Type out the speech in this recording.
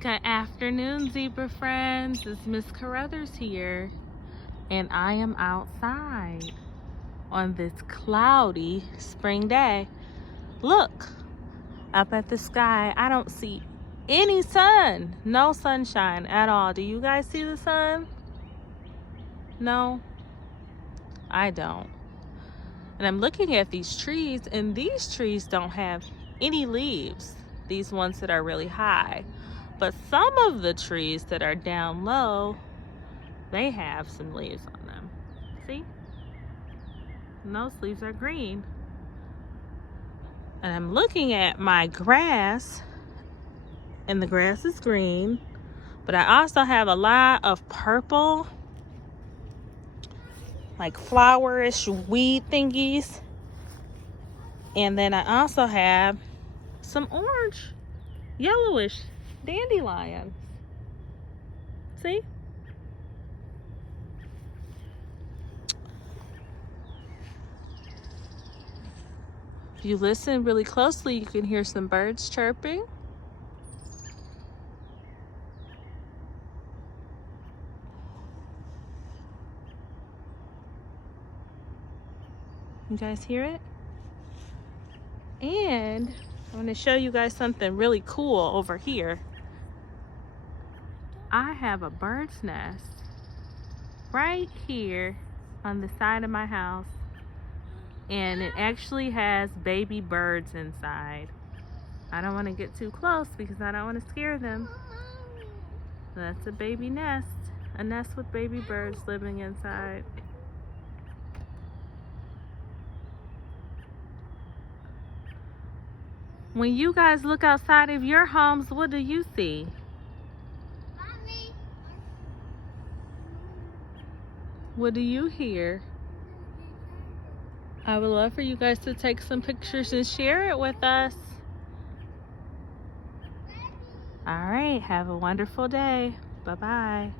Good afternoon, zebra friends. It's Mrs.Carrothers here, and I am outside on this cloudy spring day. Look up at the sky. I don't see any sun, no sunshine at all. Do you guys see the sun? No, I don't. And I'm looking at these trees, and these trees don't have any leaves, these ones that are really high. But some of the trees that are down low, they have some leaves on them. See? And those leaves are green. And I'm looking at my grass, and the grass is green. But I also have a lot of purple, like flowerish weed thingies. And then I also have some orange, yellowish dandelions. See? If you listen really closely, you can hear some birds chirping. You guys hear it? And I want to show you guys something really cool over here. I have a bird's nest right here on the side of my house, and it actually has baby birds inside. I don't want to get too close because I don't want to scare them. That's a baby nest, a nest with baby birds living inside. When you guys look outside of your homes, what do you see? Mommy. What do you hear? I would love for you guys to take some pictures and share it with us. All right, have a wonderful day. Bye-bye.